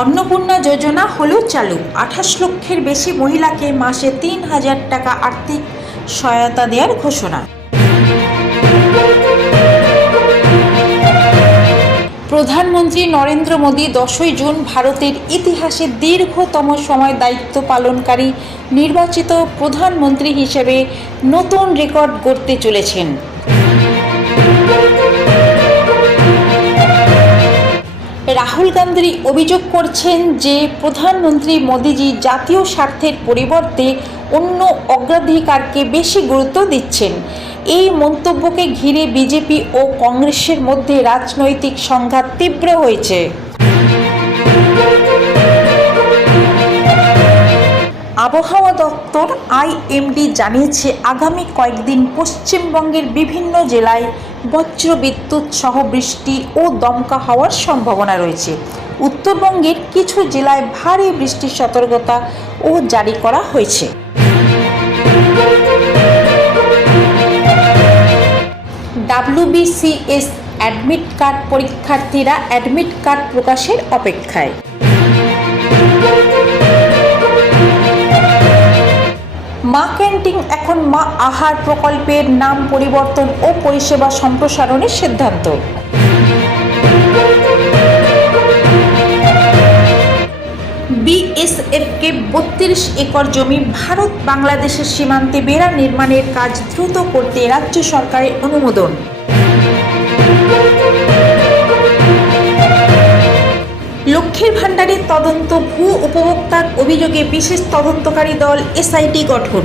অন্নপূর্ণা যোজনা হলো চালু। 28 লক্ষের বেশি মহিলাকে মাসে 3,000 টাকা আর্থিক সহায়তা দেওয়ার ঘোষণা। প্রধানমন্ত্রী নরেন্দ্র মোদী 10ই জুন ভারতের ইতিহাসে দীর্ঘতম সময় দায়িত্ব পালনকারী নির্বাচিত প্রধানমন্ত্রী হিসেবে নতুন রেকর্ড গড়তে চলেছেন। রাহুল গান্ধী অভিযোগ করছেন যে প্রধানমন্ত্রী মোদীজি জাতীয় স্বার্থের পরিবর্তে অন্য অগ্রাধিকারকে বেশি গুরুত্ব দিচ্ছেন। এই মন্তব্যকে ঘিরে বিজেপি ও কংগ্রেসের মধ্যে রাজনৈতিক সংঘাত তীব্র হয়েছে। আবহাওয়া দপ্তর আইএমডি জানিয়েছে, আগামী কয়েকদিন পশ্চিমবঙ্গের বিভিন্ন জেলায় বজ্রবিদ্যুৎ সহ বৃষ্টি ও দমকা হওয়ার সম্ভাবনা রয়েছে। উত্তরবঙ্গের কিছু জেলায় ভারী বৃষ্টির সতর্কতাও জারি করা হয়েছে। WBCS অ্যাডমিট কার্ড পরীক্ষার্থীরা অ্যাডমিট কার্ড প্রকাশের অপেক্ষায়। মা ক্যান্টিন এখন মা আহার প্রকল্পের নাম পরিবর্তন ও পরিষেবা সম্প্রসারণের সিদ্ধান্ত। বিএসএফকে 32 একর জমি ভারত বাংলাদেশের সীমান্তে বেড়া নির্মাণের কাজ দ্রুত করতে রাজ্য সরকারের অনুমোদন। লক্ষ্মীর ভাণ্ডারের তদন্ত, ভুয়ো উপভোক্তার অভিযোগে বিশেষ তদন্তকারী দল এসআইটি গঠন।